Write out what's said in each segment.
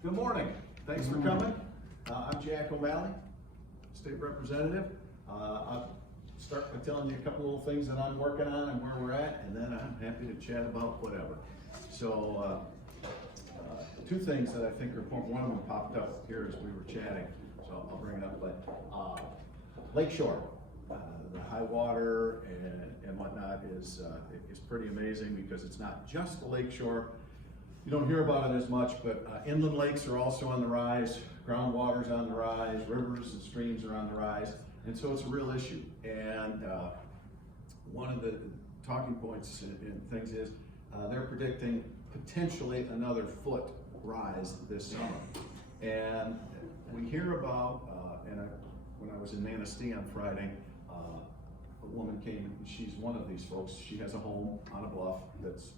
Good morning. Thanks for coming. I'm Jack OMalley, State Representative. I'll start by telling you a couple little things that I'm working on and where we're at, and then I'm happy to chat about whatever. So, two things that I think are important. One of them popped up here as we were chatting, so I'll bring it up. But Lakeshore, the high water and whatnot is pretty amazing because it's not just the lakeshore. You don't hear about it as much, but inland lakes are also on the rise, groundwater's on the rise, rivers and streams are on the rise, and so it's a real issue. And one of the talking points and things is they're predicting potentially another foot rise this summer. And we hear about, when I was in Manistee on Friday, a woman came, she's one of these folks, she has a home on a bluff that's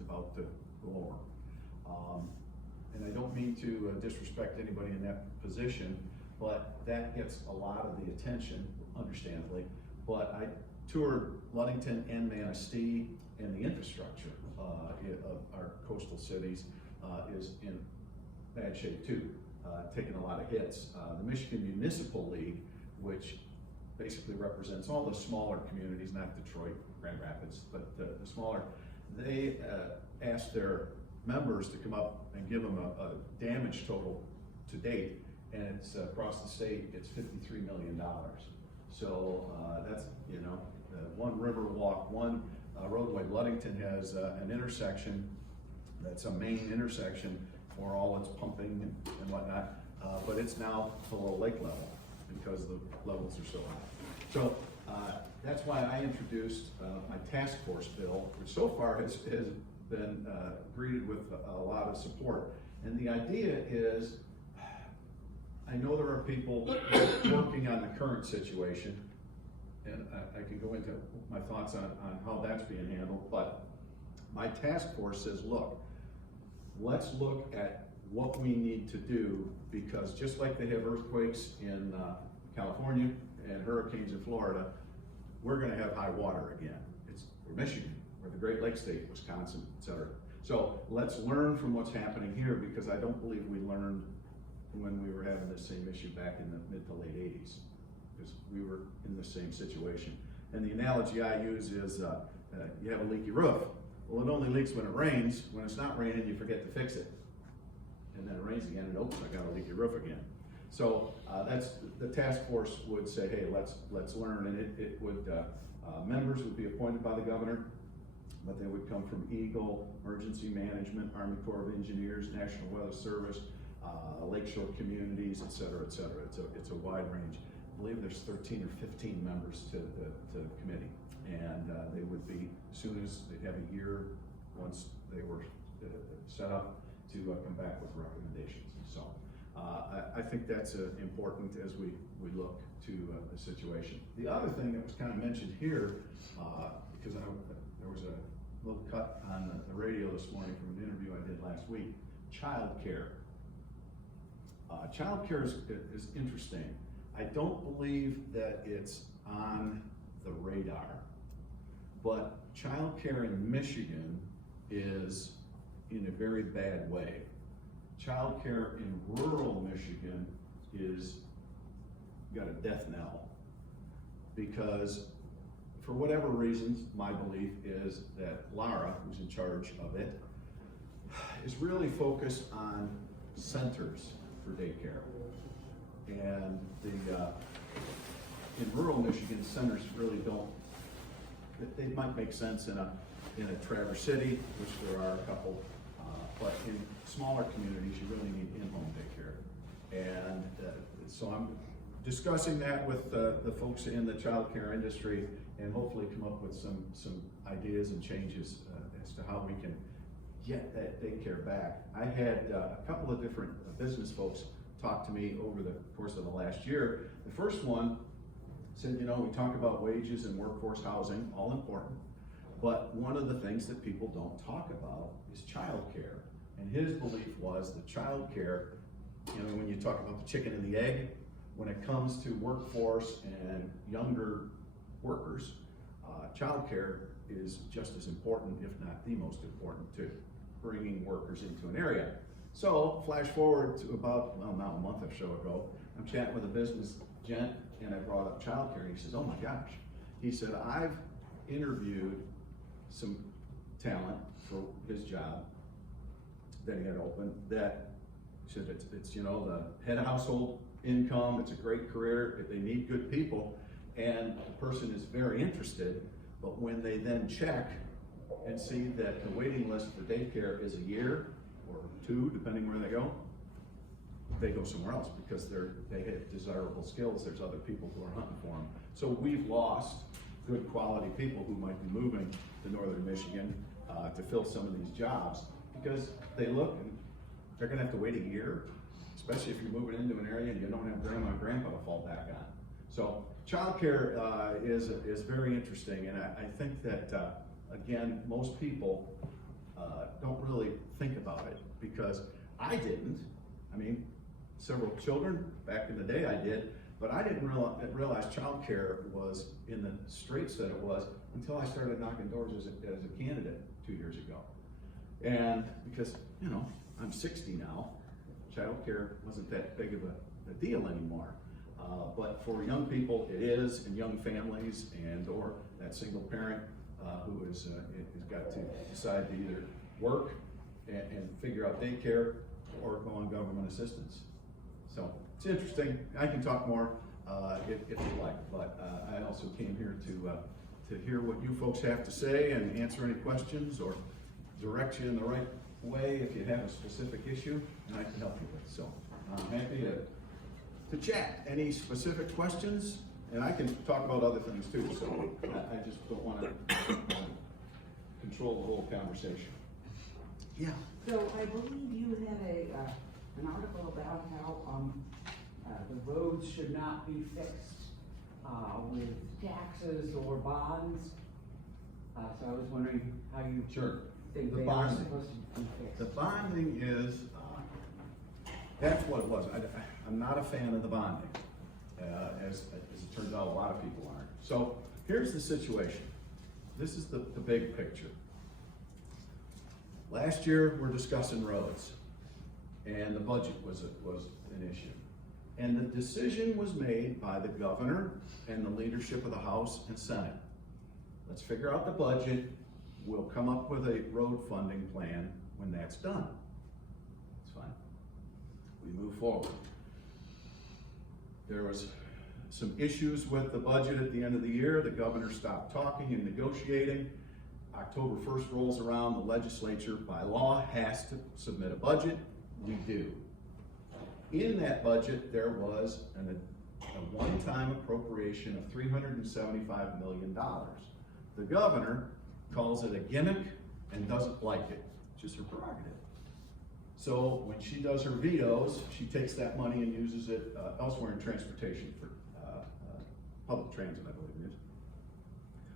about to go over. And I don't mean to disrespect anybody in that position, but that gets a lot of the attention, understandably. But I toured Ludington and Manistee, and the infrastructure of our coastal cities is in bad shape too, taking a lot of hits. The Michigan Municipal League, which basically represents all the smaller communities, not Detroit, Grand Rapids, but the smaller, they asked their members to come up and give them a damage total to date, and it's across the state, it's $53 million. So that's, you know, one river walk, one roadway. Ludington has an intersection that's a main intersection for all its pumping and whatnot, but it's now below lake level because the levels are so high. So that's why I introduced my task force bill, which so far has been greeted with a lot of support. And the idea is, I know there are people working on the current situation, and I can go into my thoughts on how that's being handled, but my task force says, look, let's look at what we need to do, because just like they have earthquakes in California and hurricanes in Florida, we're gonna have high water again. We're Michigan, we're the Great Lakes state, Wisconsin, etc. So let's learn from what's happening here, because I don't believe we learned when we were having the same issue back in the mid to late 80s, because we were in the same situation. And the analogy I use is you have a leaky roof. Well, it only leaks when it rains. When it's not raining, you forget to fix it. And then it rains again, and oops, I got a leaky roof again. So that's the task force would say, hey, let's learn, and it would members would be appointed by the governor, but they would come from Eagle, Emergency Management, Army Corps of Engineers, National Weather Service, Lakeshore communities, et cetera, et cetera. It's a wide range. I believe there's 13 or 15 members to the committee, and they would be, as soon as they have a year, once they were set up, to come back with recommendations. So I think that's important as we look to the situation. The other thing that was kind of mentioned here, because there was a little cut on the radio this morning from an interview I did last week, childcare. Childcare is interesting. I don't believe that it's on the radar, but childcare in Michigan is in a very bad way. Childcare in rural Michigan is got a death knell, because for whatever reasons, my belief is that Lara, who's in charge of it, is really focused on centers for daycare. And in rural Michigan, centers really don't, they might make sense in a Traverse City, which there are a couple, but in smaller communities, you really need in-home daycare. And so I'm discussing that with the folks in the childcare industry, and hopefully come up with some ideas and changes as to how we can get that daycare back. I had a couple of different business folks talk to me over the course of the last year. The first one said, you know, we talk about wages and workforce housing, all important, but one of the things that people don't talk about is childcare. And his belief was that childcare, you know, when you talk about the chicken and the egg, when it comes to workforce and younger workers, childcare is just as important, if not the most important, to bringing workers into an area. So flash forward to about, well, now a month or so ago, I'm chatting with a business gent and I brought up childcare. He says, oh my gosh. He said, I've interviewed some talent for his job that he had open that he said it's you know, the head of household income, it's a great career, they need good people, and the person is very interested, but when they then check and see that the waiting list for daycare is a year or 2, depending where they go somewhere else because they have desirable skills. There's other people who are hunting for them. So we've lost good quality people who might be moving to northern Michigan to fill some of these jobs because they look and they're gonna have to wait a year, especially if you're moving into an area and you don't have grandma and grandpa to fall back on. So childcare is very interesting, and I think that again, most people don't really think about it because I didn't. I mean, several children back in the day I did, but I didn't realize childcare was in the straits that it was until I started knocking doors as a candidate 2 years ago. And because, you know, I'm 60 now, childcare wasn't that big of a deal anymore. But for young people, it is, and young families, and or that single parent who has got to decide to either work and figure out daycare or go on government assistance. So it's interesting. I can talk more if you like, but I also came here to hear what you folks have to say and answer any questions or direct you in the right way if you have a specific issue, and I can help you with. So I'm happy to chat. Any specific questions? And I can talk about other things too, so I just don't want to control the whole conversation. Yeah. So I believe you had an article about how the roads should not be fixed with taxes or bonds. So I was wondering how you think they are supposed to be fixed. The bonding is, that's what it was. I'm not a fan of the bonding, as it turns out a lot of people aren't. So here's the situation. This is the big picture. Last year, we're discussing roads, and the budget was an issue. And the decision was made by the governor and the leadership of the House and Senate. Let's figure out the budget. We'll come up with a road funding plan when that's done. It's fine. We move forward. There was some issues with the budget at the end of the year. The governor stopped talking and negotiating. October 1st rolls around, the legislature by law has to submit a budget. We do. In that budget, there was a one-time appropriation of $375 million. The governor calls it a gimmick and doesn't like it, which is her prerogative. So when she does her vetoes, she takes that money and uses it elsewhere in transportation for public transit, I believe it is.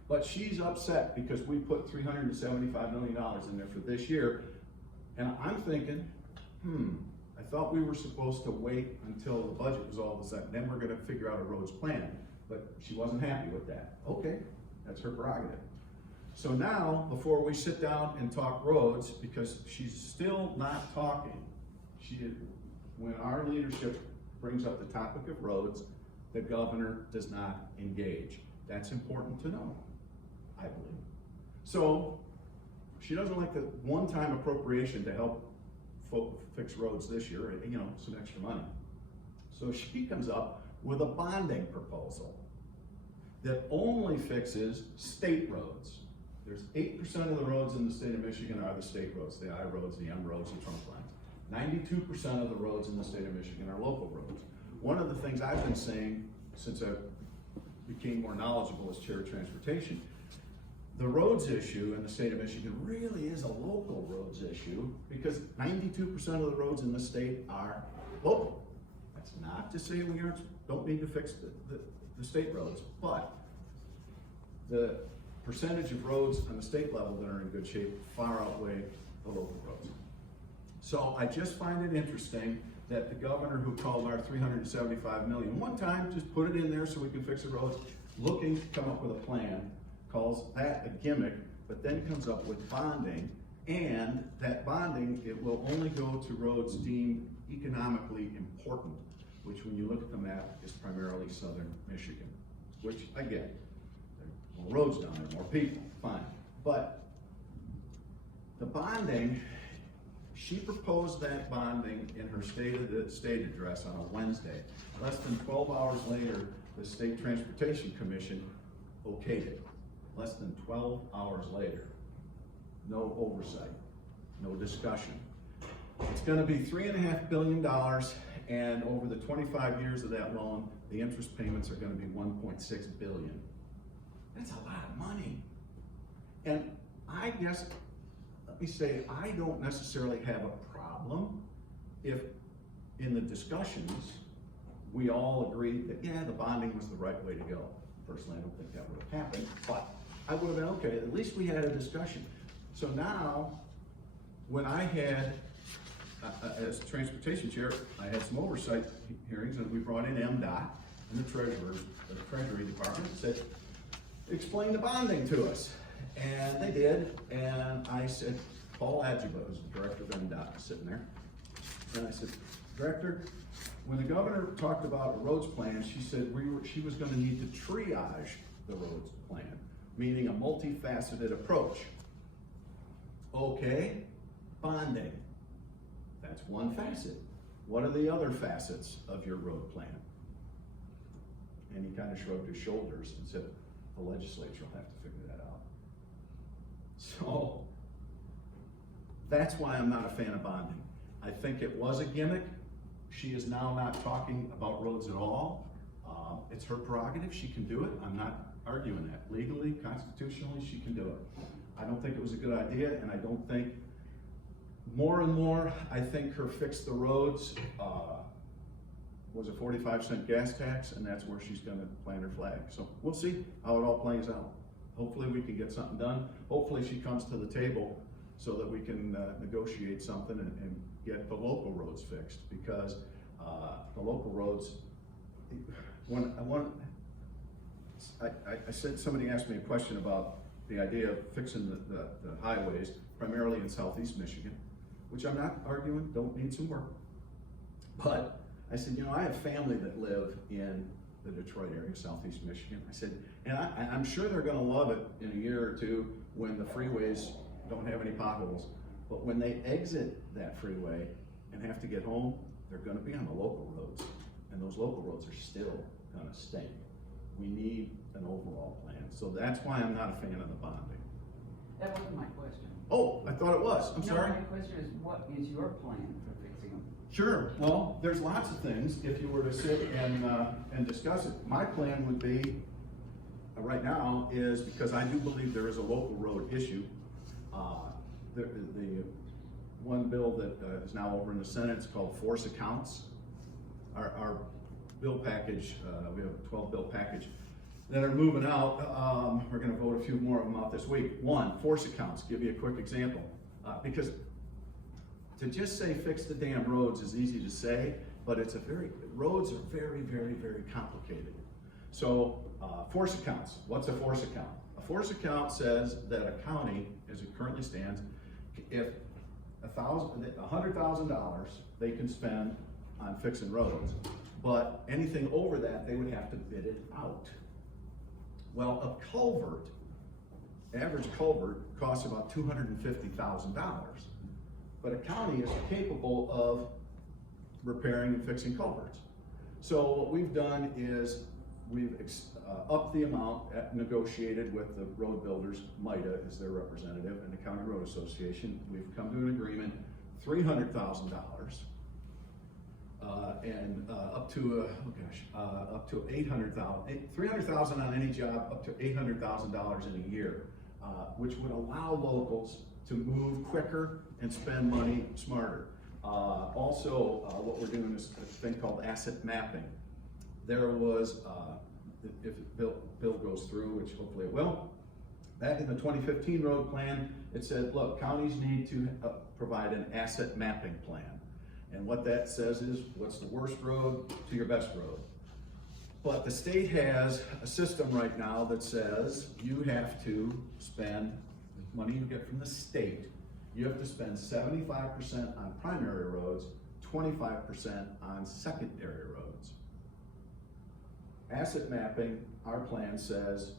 But she's upset because we put $375 million in there for this year. And I'm thinking, I thought we were supposed to wait until the budget was all set, then we're gonna figure out a roads plan. But she wasn't happy with that. Okay, that's her prerogative. So now, before we sit down and talk roads, because she's still not talking, when our leadership brings up the topic of roads, the governor does not engage. That's important to know, I believe. So she doesn't like the one-time appropriation to help fix roads this year, you know, some extra money. So she comes up with a bonding proposal that only fixes state roads. There's 8% of the roads in the state of Michigan are the state roads, the I roads, the M roads, the trunk lines. 92% of the roads in the state of Michigan are local roads. One of the things I've been saying since I became more knowledgeable as chair of transportation, the roads issue in the state of Michigan really is a local roads issue because 92% of the roads in the state are local. That's not to say we don't need to fix the state roads, but the percentage of roads on the state level that are in good shape far outweigh the local roads. So I just find it interesting that the governor who called our $375 million one time, just put it in there so we can fix the roads, looking to come up with a plan, calls that a gimmick, but then comes up with bonding And that bonding, it will only go to roads deemed economically important, which when you look at the map is primarily southern Michigan, which I get. There are more roads down there, more people, fine. But the bonding, she proposed that bonding in her state address on a Wednesday. Less than 12 hours later, the State Transportation Commission okayed it. Less than 12 hours later. No oversight, no discussion. It's gonna be $3.5 billion, and over the 25 years of that loan, the interest payments are gonna be $1.6 billion. That's a lot of money. And I guess, let me say, I don't necessarily have a problem if in the discussions, we all agreed that, yeah, the bonding was the right way to go. Personally, I don't think that would have happened, but I would have been, okay, at least we had a discussion. So now, when I had, as transportation chair, I had some oversight hearings, and we brought in MDOT and the Treasury Department, and said, explain the bonding to us. And they did, and I said, Paul Adjuba, who's the director of MDOT, was sitting there, and I said, Director, when the governor talked about a roads plan, she said she was gonna need to triage the roads plan, meaning a multifaceted approach. Okay, bonding, that's one facet. What are the other facets of your road plan? And he kind of shrugged his shoulders and said, the legislature will have to figure that out. So, that's why I'm not a fan of bonding. I think it was a gimmick. She is now not talking about roads at all. It's her prerogative, she can do it. I'm not arguing that. Legally, constitutionally, she can do it. I don't think it was a good idea, and I don't think, more and more, I think her fix the roads was a 45-cent gas tax, and that's where she's gonna plant her flag. So we'll see how it all plays out. Hopefully we can get something done. Hopefully she comes to the table so that we can negotiate something and get the local roads fixed, because the local roads, I said, somebody asked me a question about the idea of fixing the highways, primarily in southeast Michigan, which I'm not arguing, don't need some work. But I said, you know, I have family that live in the Detroit area, southeast Michigan. I said, and I'm sure they're gonna love it in a year or two when the freeways don't have any potholes. But when they exit that freeway and have to get home, they're gonna be on the local roads. And those local roads are still gonna stink. We need an overall plan. So that's why I'm not a fan of the bonding. That wasn't my question. Oh, I thought it was. I'm sorry. My question is, what is your plan for fixing them? Sure. Well, there's lots of things if you were to sit and discuss it. My plan would be, right now, is because I do believe there is a local road issue. The one bill that is now over in the Senate is called force accounts. Our bill package, we have a 12 bill package that are moving out. We're gonna vote a few more of them out this week. One, force accounts, give you a quick example. Because to just say fix the damn roads is easy to say, but roads are very, very, very complicated. So force accounts, what's a force account? A force account says that a county, as it currently stands, if $100,000 they can spend on fixing roads, but anything over that, they would have to bid it out. Well, a culvert, average culvert, costs about $250,000. But a county is capable of repairing and fixing culverts. So what we've done is we've upped the amount, negotiated with the road builders, MITA is their representative, and the County Road Association. We've come to an agreement, $300,000, and up to $800,000, $300,000 on any job, up to $800,000 in a year, which would allow locals to move quicker and spend money smarter. Also, what we're doing is a thing called asset mapping. There was, if the bill goes through, which hopefully it will, back in the 2015 road plan, it said, look, counties need to provide an asset mapping plan. And what that says is, what's the worst road to your best road? But the state has a system right now that says you have to spend the money you get from the state. you have to spend 75% on primary roads, 25% on secondary roads. Asset mapping, our plan says,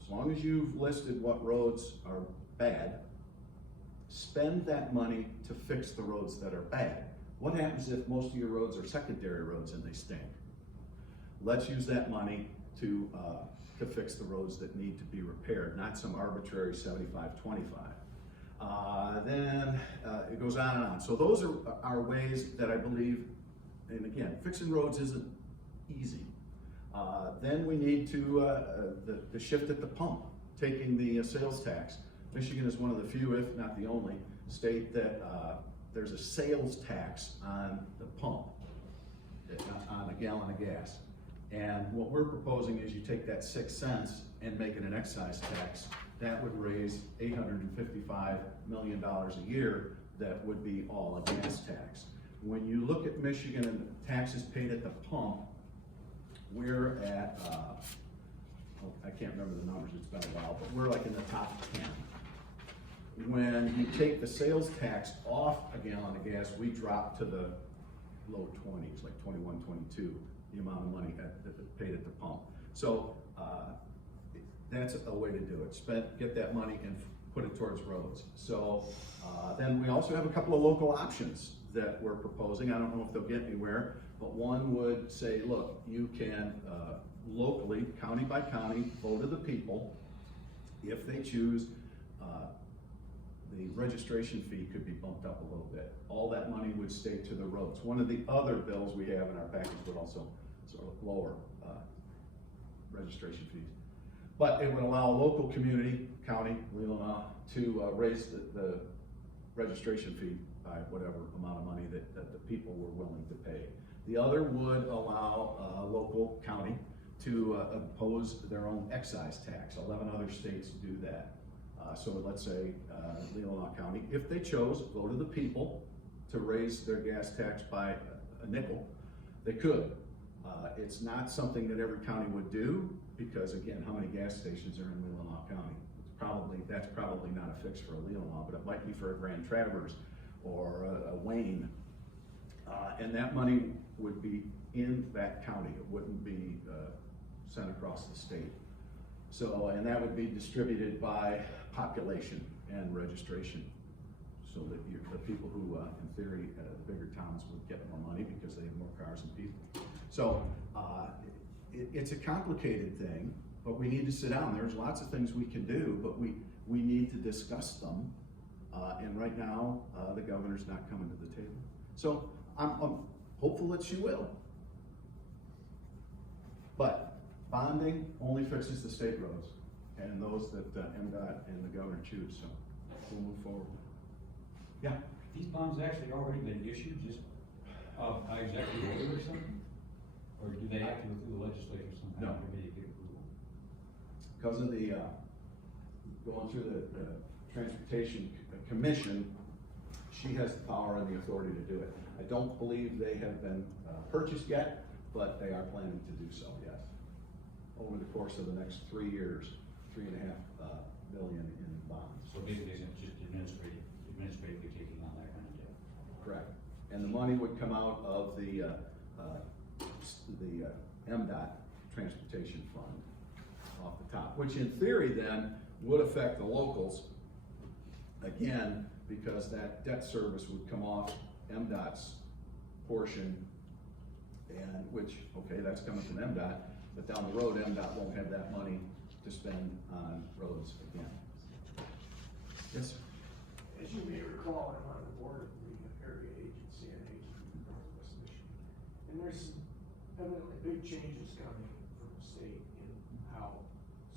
as long as you've listed what roads are bad, spend that money to fix the roads that are bad. What happens if most of your roads are secondary roads and they stink? Let's use that money to fix the roads that need to be repaired, not some arbitrary 75-25. Then it goes on and on. So those are ways that I believe, and again, fixing roads isn't easy. Then we need to, the shift at the pump, taking the sales tax. Michigan is one of the few, if not the only, state that there's a sales tax on the pump, on a gallon of gas. And what we're proposing is you take that 6 cents and make it an excise tax. That would raise $855 million a year. That would be all a gas tax. When you look at Michigan and the taxes paid at the pump, we're at, I can't remember the numbers, it's been a while, but we're like in the top 10. When you take the sales tax off a gallon of gas, we drop to the low 20s, like 21, 22, the amount of money paid at the pump. So that's a way to do it. Get that money and put it towards roads. So then we also have a couple of local options that we're proposing. I don't know if they'll get anywhere, but one would say, look, you can locally, county by county, vote of the people. If they choose, the registration fee could be bumped up a little bit. All that money would stay to the roads. One of the other bills we have in our package would also sort of lower registration fees. But it would allow a local community, county, Leelanau, to raise the registration fee by whatever amount of money that the people were willing to pay. The other would allow a local county to impose their own excise tax. 11 other states do that. So let's say Leelanau County, if they chose, vote of the people, to raise their gas tax by a nickel, they could. It's not something that every county would do, because again, how many gas stations are in Leelanau County? That's probably not a fix for a Leelanau, but it might be for a Grand Traverse or a Wayne. And that money would be in that county. It wouldn't be sent across the state. So, and that would be distributed by population and registration, so that the people who, in theory, the bigger towns would get more money because they have more cars and people. So, it's a complicated thing, but we need to sit down. There's lots of things we can do, but we need to discuss them. And right now, the governor's not coming to the table. So, I'm hopeful that she will. But bonding only fixes the state roads and those that MDOT and the governor choose, so we'll move forward. Yeah? These bonds actually already been issued, just by executive order or something? Or do they have to go through the legislature somehow to get approval? Because of the, going through the Transportation Commission, she has the power and the authority to do it. I don't believe they have been purchased yet, but they are planning to do so, yes. Over the course of the next 3 years, $3.5 billion in bonds. So basically, it's just administratively taking on that kind of debt. Correct. And the money would come out of the MDOT Transportation Fund off the top, which in theory then would affect the locals again, because that debt service would come off MDOT's portion, and which, okay, that's coming from MDOT, but down the road, MDOT won't have that money to spend on roads again. Yes, sir? As you may recall, I'm on the board of the area agency in Northwest Michigan. And there's evidently big changes coming from the state in how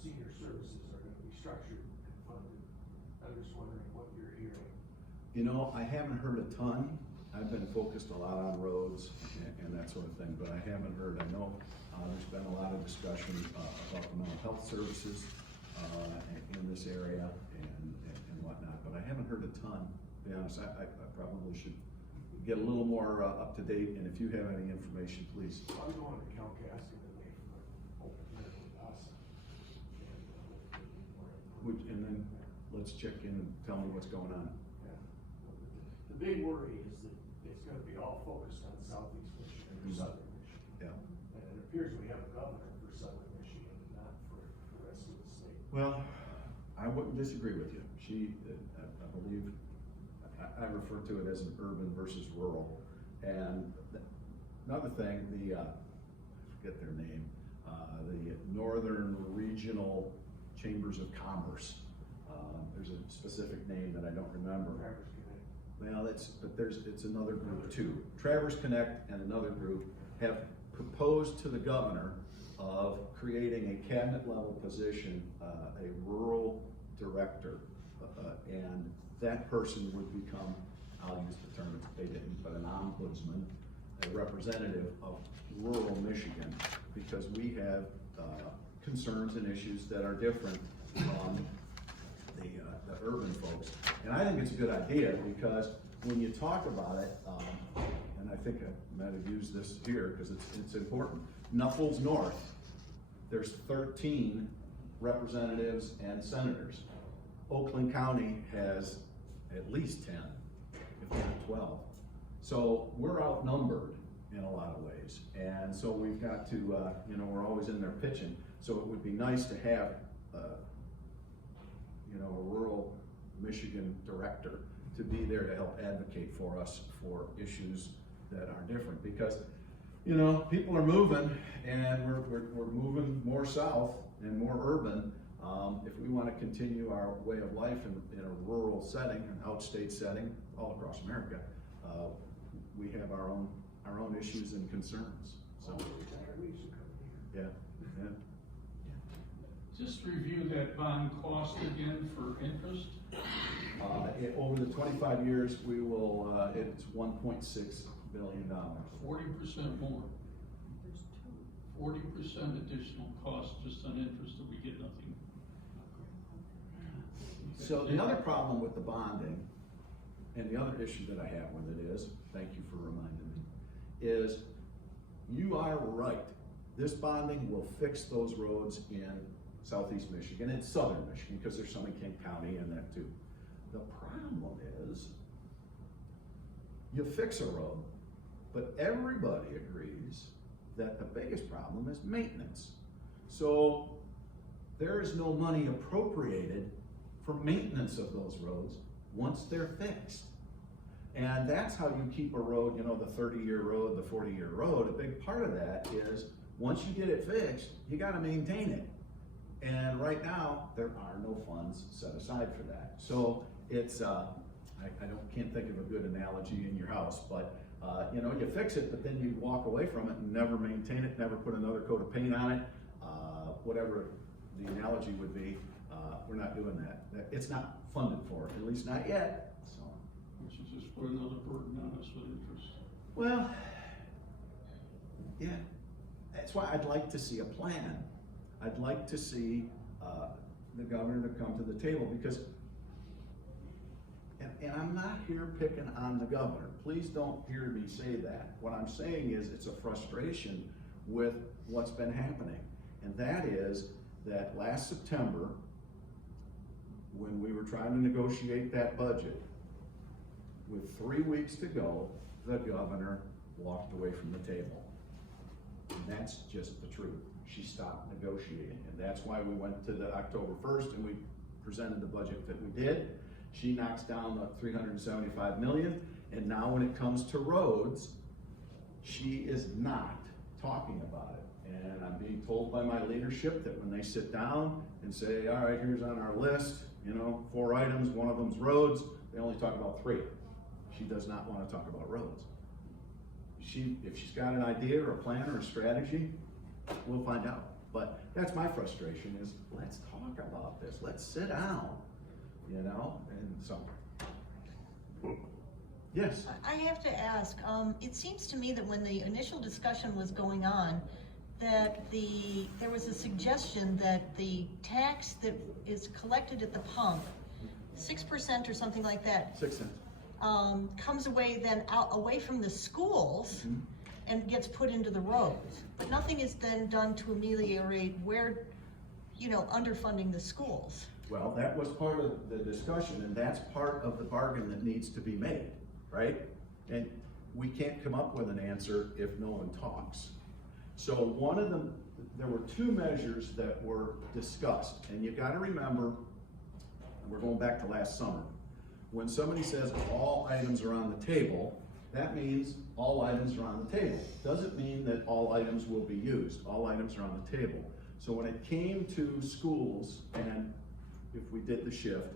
senior services are going to be structured and funded. I'm just wondering what you're hearing. You know, I haven't heard a ton. I've been focused a lot on roads and that sort of thing, but I haven't heard. I know there's been a lot of discussion about the mental health services in this area and whatnot, but I haven't heard a ton. To be honest, I probably should get a little more up to date, and if you have any information, please. I'm going to Calcasting today for open meeting with us. And then let's check in and tell me what's going on. the big worry is that it's gonna be all focused on southeast Michigan or southern Michigan. Yeah. And it appears we have a governor for southern Michigan, not for the rest of the state. Well, I wouldn't disagree with you. I believe, I refer to it as an urban versus rural. And another thing, I forget their name, the Northern Regional Chambers of Commerce. There's a specific name that I don't remember. Traverse Connect. Well, it's another group too. Traverse Connect and another group have proposed to the governor of creating a cabinet level position, a rural director, and that person would become, I'll use the term, they didn't, but an ombudsman, a representative of rural Michigan, because we have concerns and issues that are different from the urban folks. And I think it's a good idea, because when you talk about it, and I think I might have used this here because it's important. Knuckles North, there's 13 representatives and senators. Oakland County has at least 10, if not 12. So we're outnumbered in a lot of ways. And so we've got to, we're always in there pitching. So it would be nice to have, a rural Michigan director to be there to help advocate for us for issues that are different. Because, people are moving, and we're moving more south and more urban. If we want to continue our way of life in a rural setting, an outstate setting, all across America, we have our own issues and concerns. So, All the retirees who come here. yeah. Just review that bond cost again for interest. Over the 25 years, we will, it's $1.6 billion. 40% more. 40% additional cost just on interest that we get nothing. So the other problem with the bonding, and the other issue that I have with it is, thank you for reminding me, is you are right. This bonding will fix those roads in southeast Michigan and southern Michigan, because there's some in Kent County and that too. The problem is, you fix a road, but everybody agrees that the biggest problem is maintenance. So there is no money appropriated for maintenance of those roads once they're fixed. And that's how you keep a road, the 30-year road, the 40-year road. A big part of that is, once you get it fixed, you gotta maintain it. And right now, there are no funds set aside for that. So it's, can't think of a good analogy in your house, but you fix it, but then you walk away from it and never maintain it, never put another coat of paint on it, whatever the analogy would be. We're not doing that. It's not funded for, at least not yet. So, We should just put another burden on us with interest. well, yeah, that's why I'd like to see a plan. I'd like to see the governor to come to the table, because, and I'm not here picking on the governor. Please don't hear me say that. What I'm saying is, it's a frustration with what's been happening. And that is that last September, when we were trying to negotiate that budget, with 3 weeks to go, the governor walked away from the table. And that's just the truth. She stopped negotiating, and that's why we went to the October 1st and we presented the budget that we did. She knocks down the $375 million, and now when it comes to roads, she is not talking about it. And I'm being told by my leadership that when they sit down and say, all right, here's on our list, 4 items, one of them's roads, they only talk about 3. She does not want to talk about roads. If she's got an idea or a plan or a strategy, we'll find out. But that's my frustration, is let's talk about this. Let's sit down, and so. Yes? I have to ask, it seems to me that when the initial discussion was going on, that there was a suggestion that the tax that is collected at the pump, 6% or something like that, 6 cents. comes away away from the schools and gets put into the roads. But nothing is then done to ameliorate underfunding the schools. Well, that was part of the discussion, and that's part of the bargain that needs to be made. right? And we can't come up with an answer if no one talks. So one of them, there were two measures that were discussed, and you gotta remember, we're going back to last summer. When somebody says all items are on the table, that means all items are on the table. Doesn't mean that all items will be used. All items are on the table. So when it came to schools, and if we did the shift,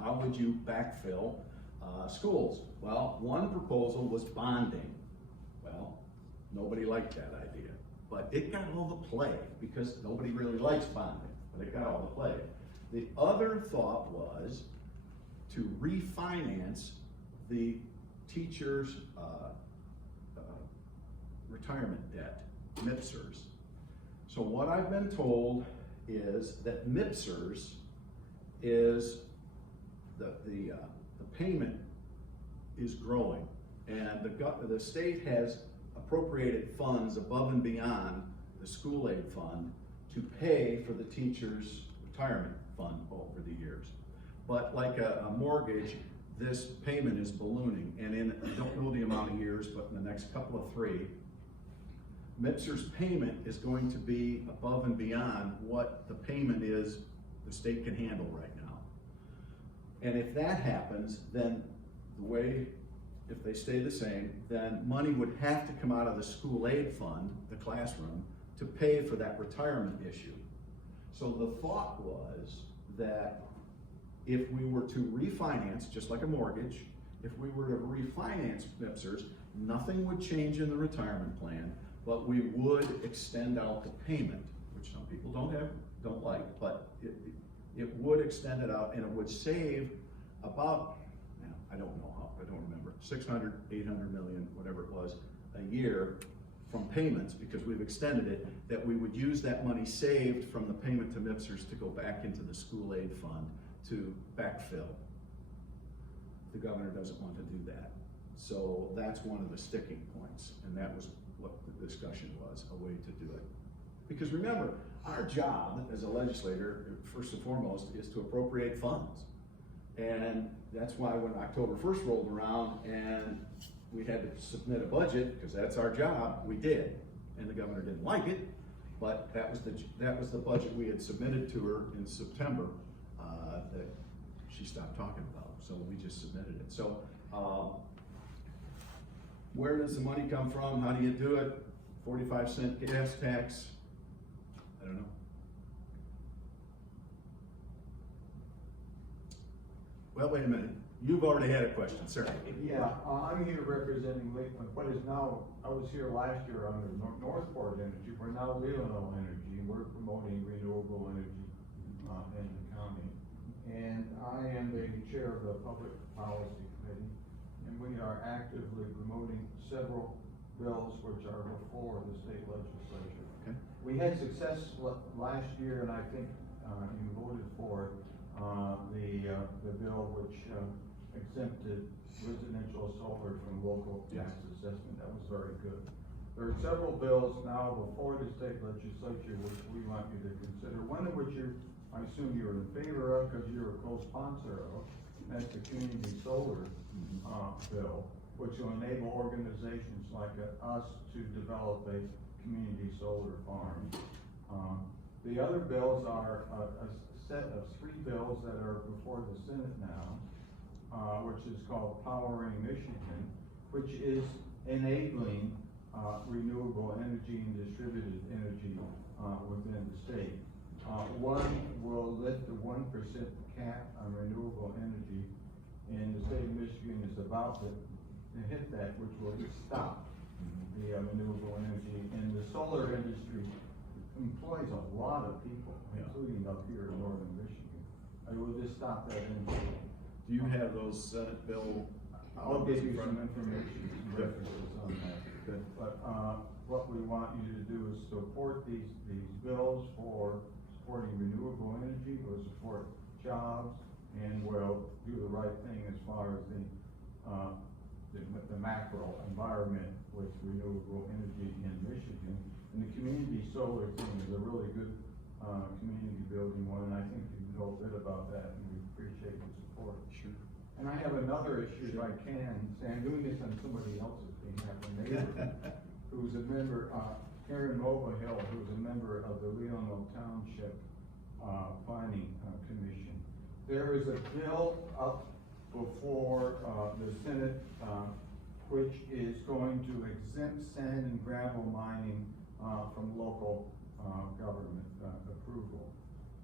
how would you backfill schools? Well, one proposal was bonding. Well, nobody liked that idea, but it got all the play because nobody really likes bonding, but it got all the play. The other thought was to refinance the teachers' retirement debt, Nipsers. So what I've been told is that Nipsers is the payment is growing, and the state has appropriated funds above and beyond the school aid fund to pay for the teachers' retirement fund over the years. But like a mortgage, this payment is ballooning, and I don't know the amount of years, but in the next couple of 3, Nipsers' payment is going to be above and beyond what the payment is the state can handle right now. And if that happens, then if they stay the same, then money would have to come out of the school aid fund, the classroom, to pay for that retirement issue. So the thought was that if we were to refinance, just like a mortgage, if we were to refinance Nipsers, nothing would change in the retirement plan, but we would extend out the payment, which some people don't like, but it would extend it out, and it would save about, I don't know how, I don't remember, 600, 800 million, whatever it was, a year from payments, because we've extended it, that we would use that money saved from the payment to Nipsers to go back into the school aid fund to backfill. The governor doesn't want to do that. So that's one of the sticking points, and that was what the discussion was, a way to do it. Because remember, our job as a legislator, first and foremost, is to appropriate funds. And that's why when October 1st rolled around and we had to submit a budget, because that's our job, we did. And the governor didn't like it, but that was the budget we had submitted to her in September that she stopped talking about. So we just submitted it. So where does the money come from? How do you do it? 45-cent gas tax? I don't know. Well, wait a minute. You've already had a question, sir. Yeah, I'm here representing Lakeland, what is now, I was here last year under Northport Energy, we're now Leelanau Energy, we're promoting renewable energy in the county. And I am the chair of the Public Policy Committee, and we are actively promoting several bills which are before the state legislature. Okay. We had success last year, and I think you voted for the bill which exempted residential solar from local tax assessment. That was very good. There are several bills now before the state legislature which we want you to consider. One of which I assume you're in favor of because you're a co-sponsor of, and that's the community solar bill, which will enable organizations like us to develop a community solar farm. The other bills are a set of 3 bills that are before the Senate now, which is called Powering Michigan, which is enabling renewable energy and distributed energy within the state. One will lift the 1% cap on renewable energy, and the state of Michigan is about to hit that, which will stop the renewable energy. And the solar industry employs a lot of people, including up here in northern Michigan. I will just stop that industry. Do you have those Senate bill? I'll give you some information, some references on that. Good. But what we want you to do is support these bills for supporting renewable energy, we'll support jobs, and we'll do the right thing as far as the macro environment with renewable energy in Michigan. And the community solar thing is a really good community building one, and I think you know a bit about that, and we appreciate the support. Sure. And I have another issue, if I can, say I'm doing this on somebody else's behalf, a neighbor, who's a member, Karen Hill, who's a member of the Leonard Township, Planning Commission. There is a bill up before, the Senate, which is going to exempt sand and gravel mining, from local, government, approval.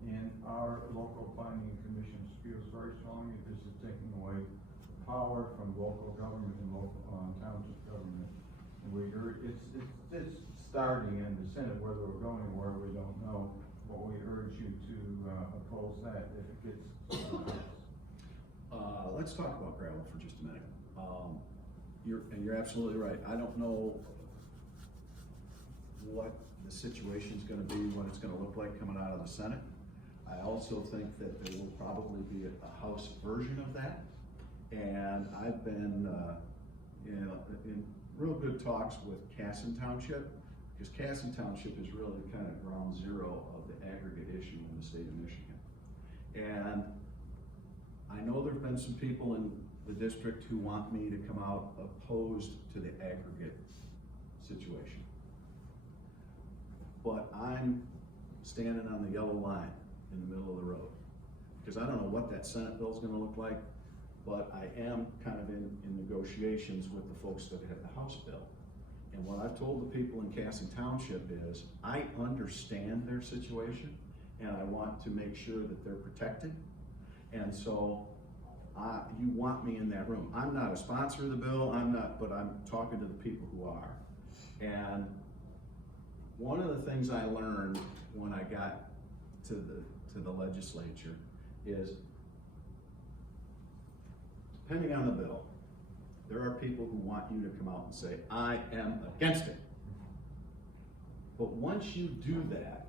And our local planning commission feels very strongly this is taking away power from local government and local, township government. And it's starting in the Senate, whether we're going where we don't know, but we urge you to, oppose that if it gets. Let's talk about gravel for just a minute. You're absolutely right. I don't know what the situation's gonna be, what it's gonna look like coming out of the Senate. I also think that there will probably be a House version of that. And I've been, in real good talks with Casson Township, because Casson Township is really kind of ground zero of the aggregate issue in the state of Michigan. And I know there've been some people in the district who want me to come out opposed to the aggregate situation. But I'm standing on the yellow line in the middle of the road, because I don't know what that Senate bill's gonna look like, but I am kind of in negotiations with the folks that have the House bill. And what I've told the people in Casson Township is, I understand their situation, and I want to make sure that they're protected. And so, you want me in that room. I'm not a sponsor of the bill, but I'm talking to the people who are. And one of the things I learned when I got to the legislature is, depending on the bill, there are people who want you to come out and say, I am against it. But once you do that,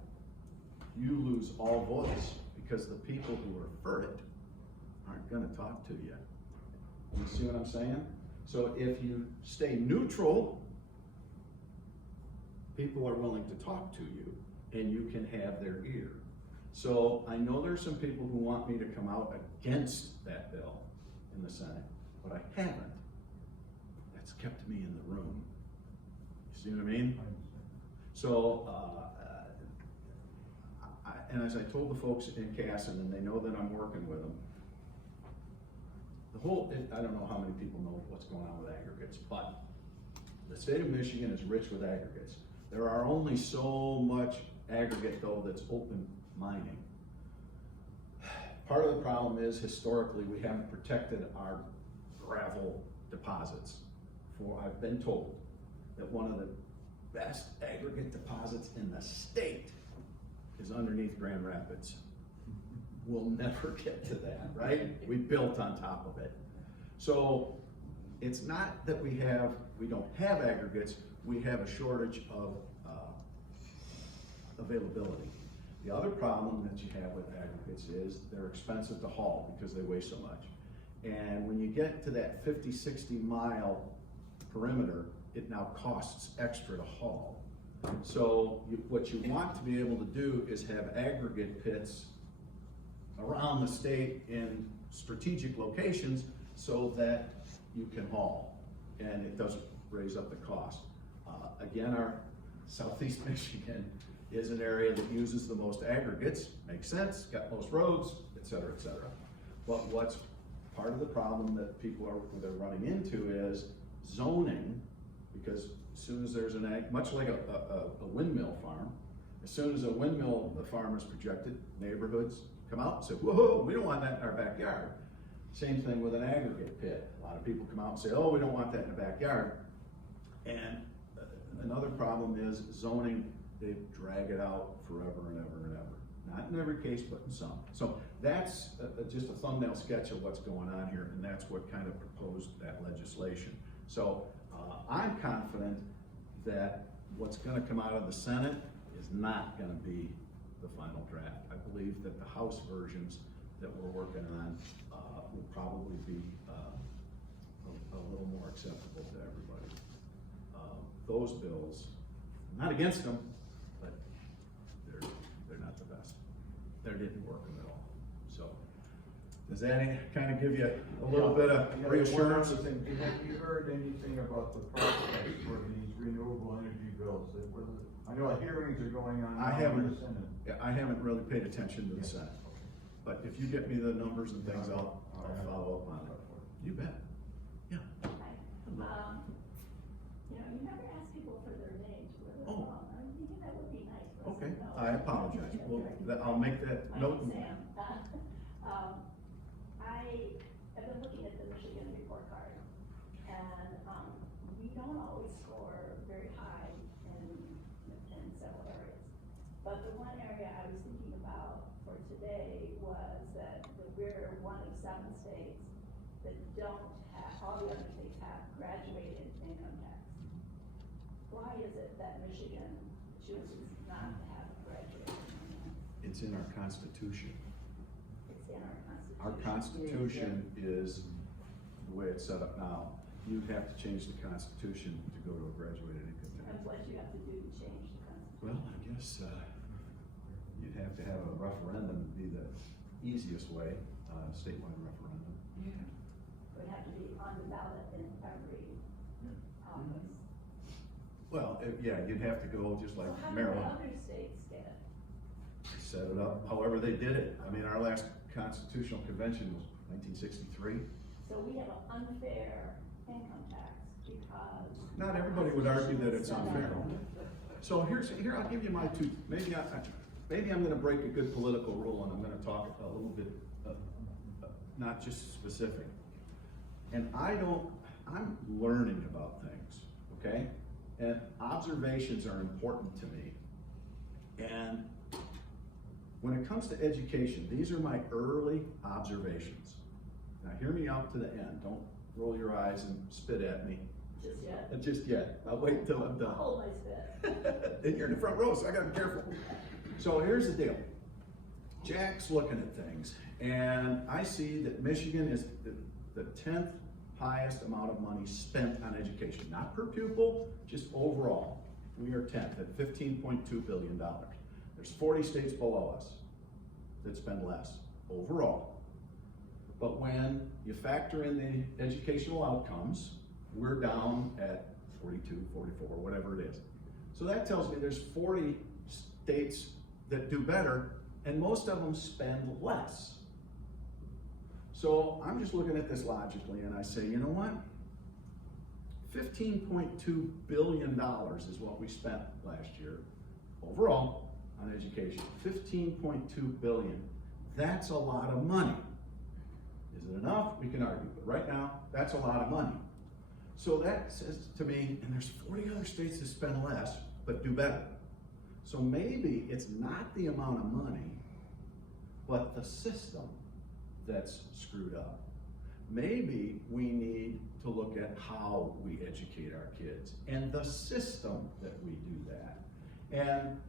you lose all voice, because the people who are for it aren't gonna talk to you. You see what I'm saying? So if you stay neutral, people are willing to talk to you, and you can have their ear. So I know there's some people who want me to come out against that bill in the Senate, but I haven't. That's kept me in the room. You see what I mean? So, and as I told the folks in Casson, and they know that I'm working with them, I don't know how many people know what's going on with aggregates, but the state of Michigan is rich with aggregates. There are only so much aggregate though that's open mining. Part of the problem is, historically, we haven't protected our gravel deposits. I've been told that one of the best aggregate deposits in the state is underneath Grand Rapids. We'll never get to that, right? We built on top of it. So it's not that we don't have aggregates, we have a shortage of availability. The other problem that you have with aggregates is they're expensive to haul because they weigh so much. And when you get to that 50, 60 mile perimeter, it now costs extra to haul. So what you want to be able to do is have aggregate pits around the state in strategic locations so that you can haul and it doesn't raise up the cost. Again, our Southeast Michigan is an area that uses the most aggregates, makes sense, got most roads, et cetera, et cetera. But what's part of the problem that people they're running into is zoning, because as soon as there's much like a windmill farm, as soon as a windmill farm is projected, neighborhoods come out and say, whoa, we don't want that in our backyard. Same thing with an aggregate pit. A lot of people come out and say, oh, we don't want that in the backyard. And another problem is zoning, they drag it out forever and ever and ever. Not in every case, but in some. So that's just a thumbnail sketch of what's going on here, and that's what kind of proposed that legislation. So I'm confident that what's gonna come out of the Senate is not gonna be the final draft. I believe that the House versions that we're working on will probably be a little more acceptable to everybody. Those bills, I'm not against them, but they're not the best. They didn't work them at all. So Does that kind of give you a little bit of Yeah, reassurance? one other thing, have you heard anything about the process for these renewable energy bills? I know hearings are going on now in the Senate. Yeah, I haven't really paid attention to the Senate, but if you get me the numbers and things, I'll follow up on it. You bet. Yeah. You know, you never ask people for their names, where they're Oh. from. I'm thinking that would be nice for us to Okay, know. I apologize. Well, I'll make that My note. name's Sam. I have been looking at the Michigan report card, and, we don't always score very high in several areas. But the one area I was thinking about for today was that we're one of 7 states that don't have, all the other states have graduated income tax. Why is it that Michigan chooses not to have graduated income tax? It's in our Constitution. It's in our Constitution. Our Constitution is, the way it's set up now, you'd have to change the Constitution to go to a graduated income tax. And what you have to do to change the Constitution. Well, I guess, you'd have to have a referendum, would be the easiest way, statewide referendum. It would have to be on the ballot in every office. Well, yeah, you'd have to go just like So how do the Maryland, other states get it? set it up however they did it. I mean, our last constitutional convention was 1963. So we have an unfair income tax because. Not everybody would argue that it's unfair. So here, I'll give you my two, maybe I'm gonna break a good political rule and I'm gonna talk a little bit, not just specific. And I'm learning about things, okay? And observations are important to me. And when it comes to education, these are my early observations. Now hear me out to the end. Don't roll your eyes and spit at me. Just yet. Just yet. I'll wait until I'm done. I'll hold my spit. And you're in the front row, so I gotta be careful. So here's the deal. Jack's looking at things, and I see that Michigan is the 10th highest amount of money spent on education, not per pupil, just overall. We are 10th at $15.2 billion. There's 40 states below us that spend less overall. But when you factor in the educational outcomes, we're down at 42, 44, whatever it is. So that tells me there's 40 states that do better, and most of them spend less. So I'm just looking at this logically, and I say, you know what? $15.2 billion is what we spent last year overall on education. $15.2 billion. That's a lot of money. Is it enough? We can argue, but right now, that's a lot of money. So that says to me, and there's 40 other states that spend less, but do better. So maybe it's not the amount of money, but the system that's screwed up. Maybe we need to look at how we educate our kids and the system that we do that. And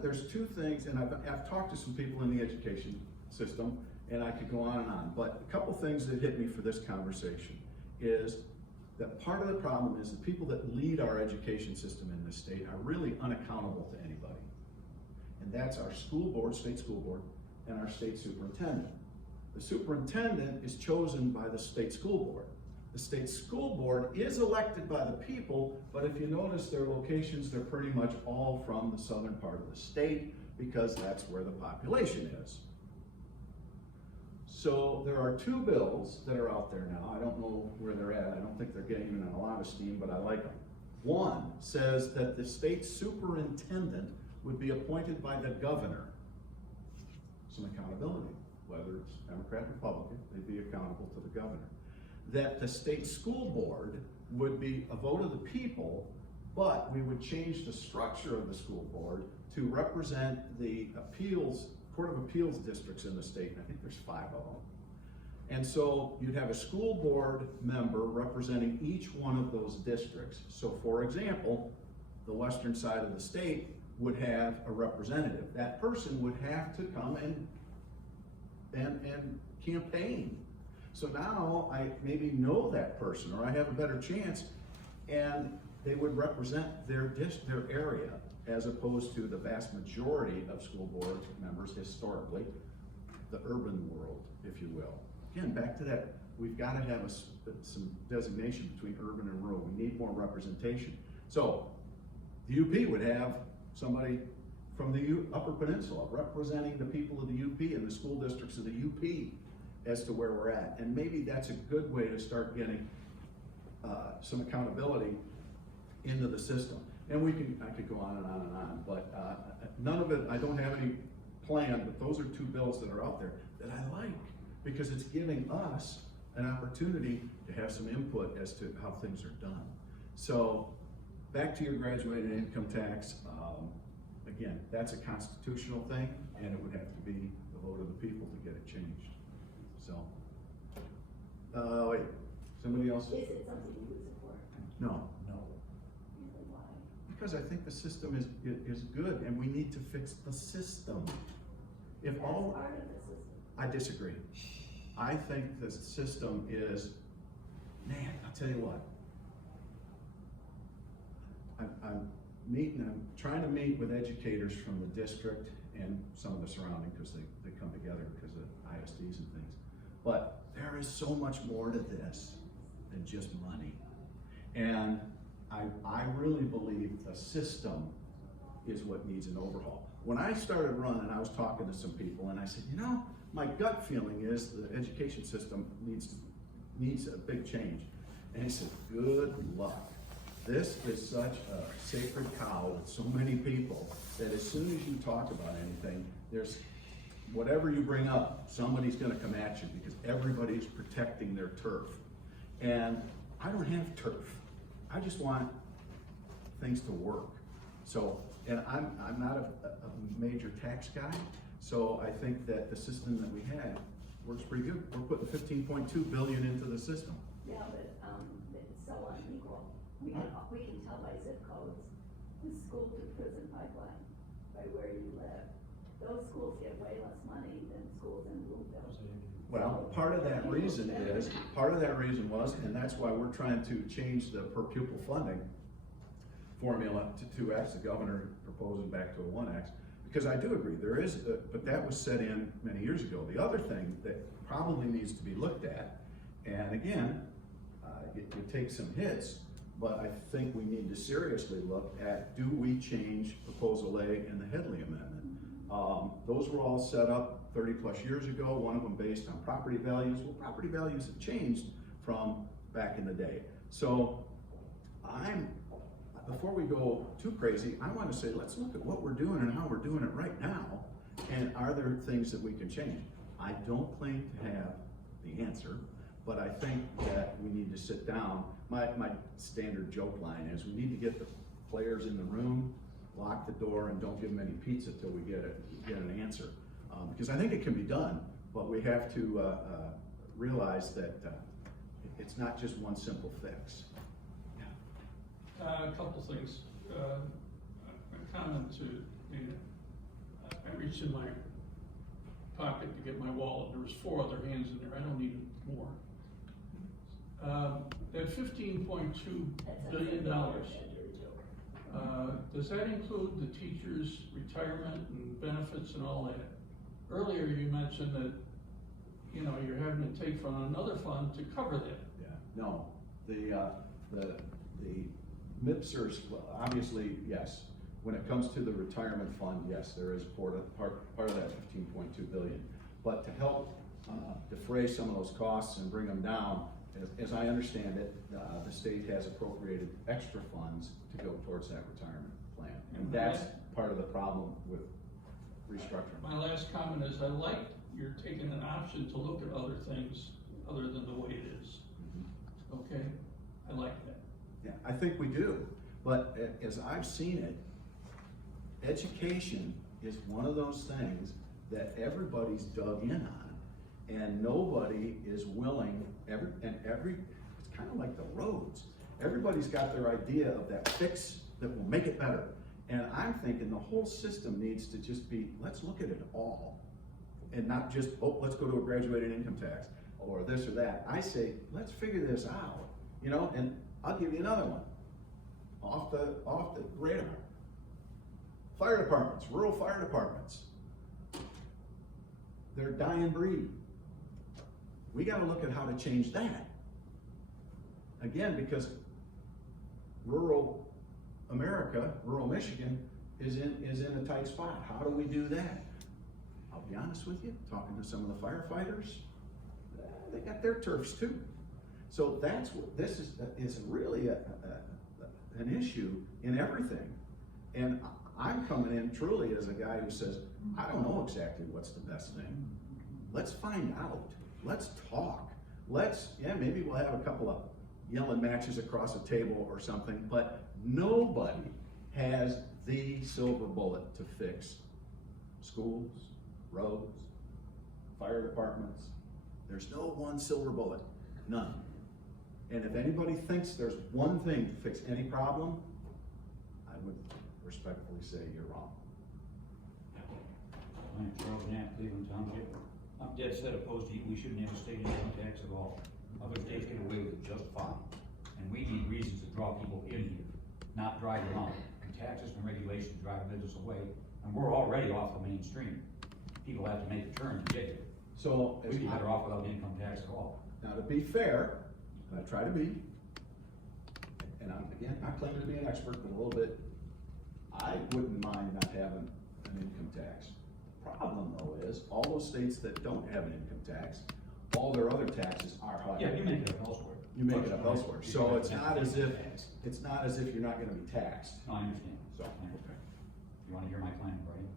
there's two things, and I've talked to some people in the education system, and I could go on, but a couple things that hit me for this conversation is that part of the problem is the people that lead our education system in this state are really unaccountable to anybody. And that's our school board, state school board, and our state superintendent. The superintendent is chosen by the state school board. The state school board is elected by the people, but if you notice their locations, they're pretty much all from the southern part of the state because that's where the population is. So there are two bills that are out there now. I don't know where they're at. I don't think they're getting even a lot of steam, but I like them. One says that the state superintendent would be appointed by the governor. Some accountability, whether it's Democrat, Republican, they'd be accountable to the governor. That the state school board would be a vote of the people, but we would change the structure of the school board to represent the Court of Appeals districts in the state, and I think there's 5 of them. And so you'd have a school board member representing each one of those districts. So for example, the western side of the state would have a representative. That person would have to come and campaign. So now I maybe know that person, or I have a better chance, and they would represent their area, as opposed to the vast majority of school board members historically, the urban world, if you will. again, back to that, we've gotta have some designation between urban and rural. We need more representation. So, the UP would have somebody from the Upper Peninsula representing the people of the UP and the school districts of the UP as to where we're at. And maybe that's a good way to start getting some accountability into the system. And I could go on and on and on, but none of it, I don't have any plan, but those are two bills that are out there that I like, because it's giving us an opportunity to have some input as to how things are done. So, back to your graduated income tax, again, that's a constitutional thing, and it would have to be the vote of the people to get it changed. So, wait, somebody else? Is it something you would support? No. Really, why? Because I think the system is good, and we need to fix the system. If That's all, part of the system. I disagree. I think the system is, man, I'll tell you what. I'm trying to meet with educators from the district and some of the surrounding, because they come together because of ISDs and things. But there is so much more to this than just money. And I really believe the system is what needs an overhaul. When I started running, I was talking to some people and I said, you know, my gut feeling is the education system needs a big change. And he said, good luck. This is such a sacred cow with so many people that as soon as you talk about anything, there's whatever you bring up, somebody's gonna come at you because everybody's protecting their turf. And I don't have turf. I just want things to work. So, and I'm not a major tax guy, so I think that the system that we have works pretty good. We're putting 15.2 billion into the system. Yeah, but, it's so unequal. We can tell by zip codes, the school to prison pipeline, by where you live. Those schools get way less money than schools in Bloomfield. Well, part of that reason was, and that's why we're trying to change the per pupil funding formula to 2x, the governor proposing back to a 1x, because I do agree, there is, but that was set in many years ago. The other thing that probably needs to be looked at, and again, it takes some hits, but I think we need to seriously look at, do we change Proposal A and the Headley Amendment? Those were all set up 30 plus years ago, one of them based on property values. Well, property values have changed from back in the day. So before we go too crazy, I want to say, let's look at what we're doing and how we're doing it right now, and are there things that we can change? I don't claim to have the answer, but I think that we need to sit down. My standard joke line is, we need to get the players in the room, lock the door, and don't give them any pizza till we get an answer. Because I think it can be done, but we have to realize that it's not just one simple fix. A couple things. A comment to, I reached in my pocket to get my wallet. There was 4 other hands in there. I don't need more. That $15.2 billion, does that include the teachers' retirement and benefits and all that? Earlier you mentioned that, you're having to take from another fund to cover that. Yeah, no, the Nipsers, obviously, yes. When it comes to the retirement fund, yes, there is part of that 15.2 billion. But to help defray some of those costs and bring them down, as I understand it, the state has appropriated extra funds to go towards that retirement plan. And that's part of the problem with restructuring. My last comment is, I like you're taking an option to look at other things other than the way it is. Okay? I like that. Yeah, I think we do. But as I've seen it, education is one of those things that everybody's dug in on, and nobody is willing, it's kind of like the roads. Everybody's got their idea of that fix that will make it better. And I'm thinking the whole system needs to just be, let's look at it all. And not just, let's go to a graduated income tax, or this or that. I say, let's figure this out, and I'll give you another one. Off the radar. Fire departments, rural fire departments. They're a dying breed. We gotta look at how to change that. Again, because rural America, rural Michigan is in a tight spot. How do we do that? I'll be honest with you, talking to some of the firefighters, they got their turfs too. So that's what, this is really an issue in everything. And I'm coming in truly as a guy who says, I don't know exactly what's the best thing. Let's find out. Let's talk. Maybe we'll have a couple of yelling matches across a table or something, but nobody has the silver bullet to fix schools, roads, fire departments. There's no one silver bullet, none. And if anybody thinks there's one thing to fix any problem, I would respectfully say you're wrong. I'm Charles Knapp, Cleveland Township. I'm dead set opposed to, we shouldn't have a state income tax at all. Other states get away with it just fine. And we need reasons to draw people in here, not drive them out. And taxes and regulations drive business away, and we're already off the mainstream. People have to make a turn to get here. So, We'd be better off without the income tax at all. now to be fair, and I try to be, and I claim to be an expert, but a little bit, I wouldn't mind not having an income tax. Problem though is, all those states that don't have an income tax, all their other taxes are higher. Yeah, you make it up elsewhere. You make it up elsewhere, so it's not as if you're not gonna be taxed. No, I understand. So, Okay. You wanna hear my plan, Brian?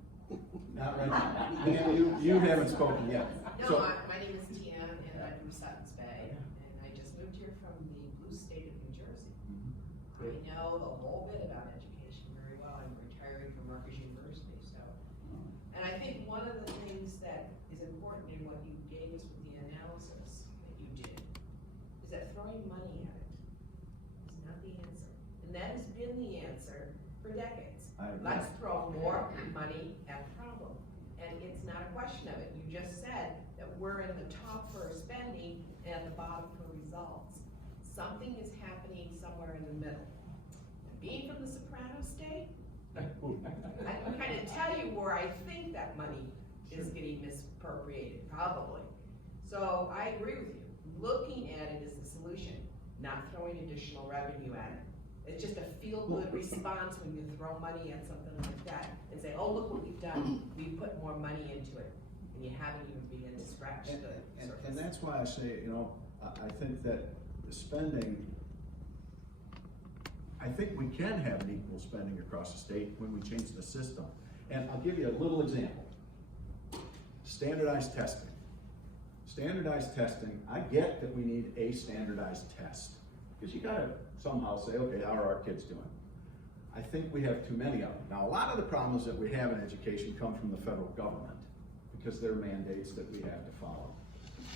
Not right now. Dan, you haven't spoken yet. No, So, my name is Tina, and I'm from Sutton's Bay, and I just moved here from the blue state of New Jersey. I know the whole bit about education very well. I'm retiring from Rutgers University, so. And I think one of the things that is important in what you gave us with the analysis that you did is that throwing money at it is not the answer. And that has been the answer for decades. I agree. Let's throw more money at the problem. And it's not a question of it. You just said that we're in the top for spending and at the bottom for results. Something is happening somewhere in the middle. And being from the Soprano state, I can kind of tell you where I think that money is getting misappropriated, probably. So I agree with you. Looking at it is the solution, not throwing additional revenue at it. It's just a feel-good response when you throw money at something like that and say, oh, look what we've done. We put more money into it, and you haven't even begun to scratch the surface. and that's why I say, I think that the spending, I think we can have an equal spending across the state when we change the system. And I'll give you a little example. Standardized testing. Standardized testing, I get that we need a standardized test. Because you gotta somehow say, okay, how are our kids doing? I think we have too many of them. Now, a lot of the problems that we have in education come from the federal government because they're mandates that we have to follow.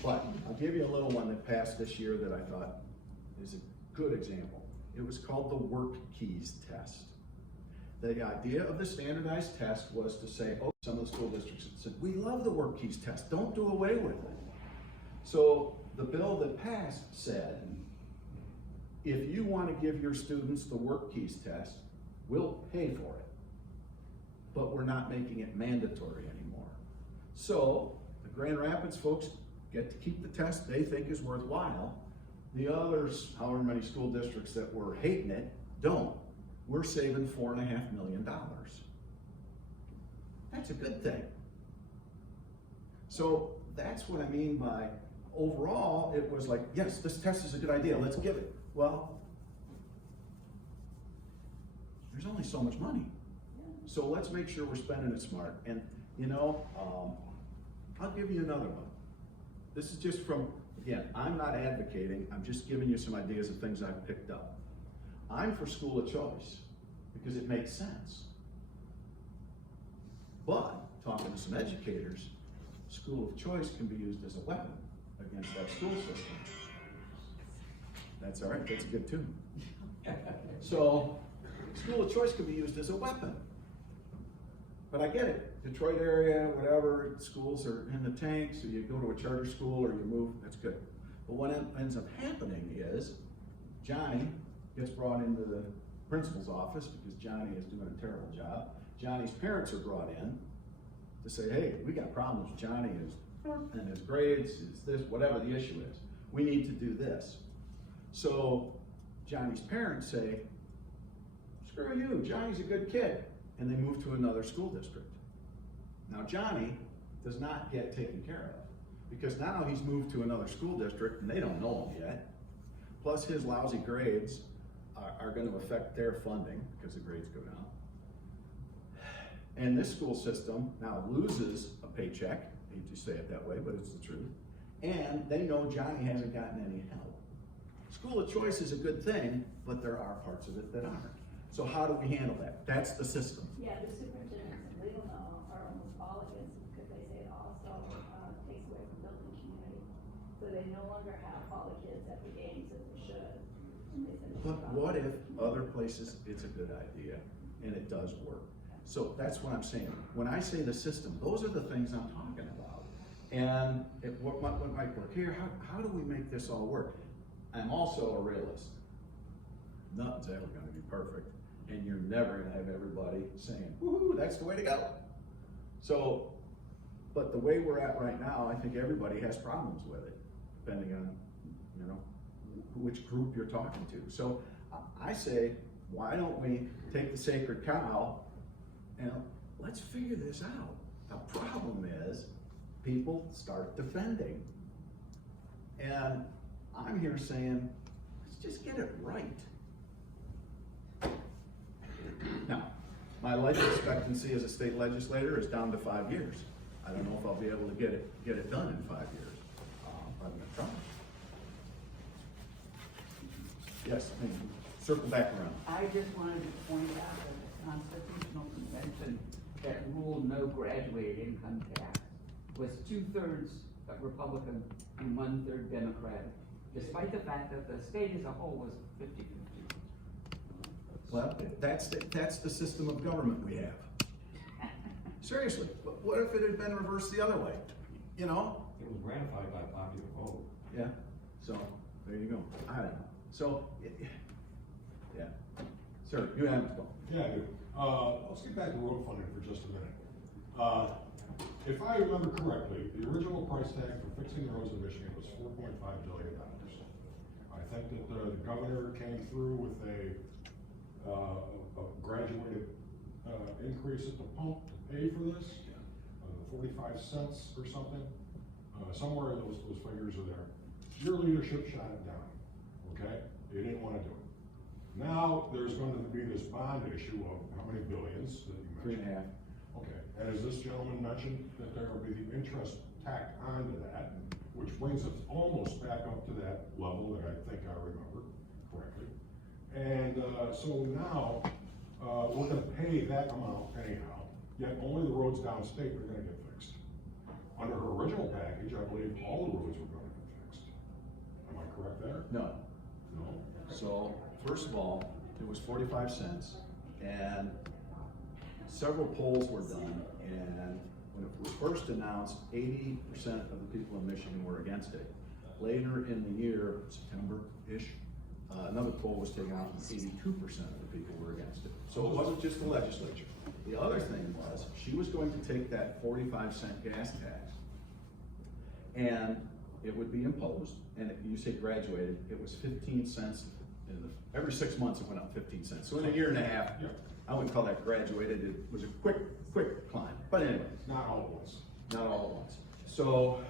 But I'll give you a little one that passed this year that I thought is a good example. It was called the work keys test. The idea of the standardized test was to say, oh, some of the school districts said, we love the work keys test, don't do away with it. So the bill that passed said, if you want to give your students the work keys test, we'll pay for it. But we're not making it mandatory anymore. So the Grand Rapids folks get to keep the test they think is worthwhile. The others, however many school districts that were hating it, don't. We're saving $4.5 million. That's a good thing. So that's what I mean by overall, it was like, yes, this test is a good idea, let's give it. Well, there's only so much money. So let's make sure we're spending it smart. And I'll give you another one. This is just from, again, I'm not advocating, I'm just giving you some ideas of things I've picked up. I'm for school of choice because it makes sense. But, talking to some educators, school of choice can be used as a weapon against that school system. That's all right, that's a good tune. So, school of choice can be used as a weapon. But I get it, Detroit area, whatever, schools are in the tank, so you go to a charter school or you move, that's good. But what ends up happening is, Johnny gets brought into the principal's office because Johnny is doing a terrible job. Johnny's parents are brought in to say, hey, we got problems. Johnny is and his grades, is this, whatever the issue is. We need to do this. So Johnny's parents say, screw you, Johnny's a good kid. And they move to another school district. Now Johnny does not get taken care of because now he's moved to another school district and they don't know him yet. Plus his lousy grades are going to affect their funding because the grades go down. And this school system now loses a paycheck. I hate to say it that way, but it's the truth. And they know Johnny hasn't gotten any help. School of choice is a good thing, but there are parts of it that aren't. So how do we handle that? That's the system. Yeah, the superintendents and legal know are almost all against it because they say it also takes away from building community. So they no longer have all the kids at the games that they should. And they said But what if other places it's a good idea and it does work? So that's what I'm saying. When I say the system, those are the things I'm talking about. And what might work here, how do we make this all work? I'm also a realist. Nothing's ever gonna be perfect. And you're never gonna have everybody saying, woohoo, that's the way to go. So, but the way we're at right now, I think everybody has problems with it, depending on, you know, which group you're talking to. So I say, why don't we take the sacred cow and let's figure this out. The problem is people start defending. And I'm here saying, let's just get it right. Now, my life expectancy as a state legislator is down to 5 years. I don't know if I'll be able to get it done in 5 years. I'm gonna try. Yes, circle back around. I just wanted to point out that the Constitutional Convention that ruled no graduated income tax was 2/3 Republican and 1/3 Democratic, despite the fact that the state as a whole was 50-50. Well, that's the system of government we have. Seriously, but what if it had been reversed the other way? You know? It was ratified by popular vote. Yeah, so, there you go. I don't know. So, yeah. Sir, you have it. Yeah, I do. Let's get back to road funding for just a minute. If I remember correctly, the original price tag for fixing roads in Michigan was $4.5 billion. I think that the governor came through with a graduated increase at the pump to pay for this, 45 cents or something. Somewhere those figures are there. Your leadership shot it down, okay? They didn't want to do it. Now, there's going to be this bond issue of how many billions that you mentioned? 3.5. Okay, and as this gentleman mentioned, that there will be the interest tacked onto that, which brings us almost back up to that level that I think I remember correctly. And so now, we're gonna pay that amount anyhow, yet only the roads downstate are gonna get fixed. Under her original package, I believe all the roads were gonna get fixed. Am I correct there? No. No? So, first of all, it was 45 cents, and several polls were done, and when it was first announced, 80% of the people in Michigan were against it. Later in the year, September-ish, another poll was taken out, and 82% of the people were against it. So it wasn't just the legislature. The other thing was, she was going to take that 45-cent gas tax, and it would be imposed, and you say graduated, it was 15 cents. Every 6 months it went up 15 cents. So in a year and a half, Yeah. I wouldn't call that graduated, it was a quick climb. But anyway, Not all at once. not all at once. So,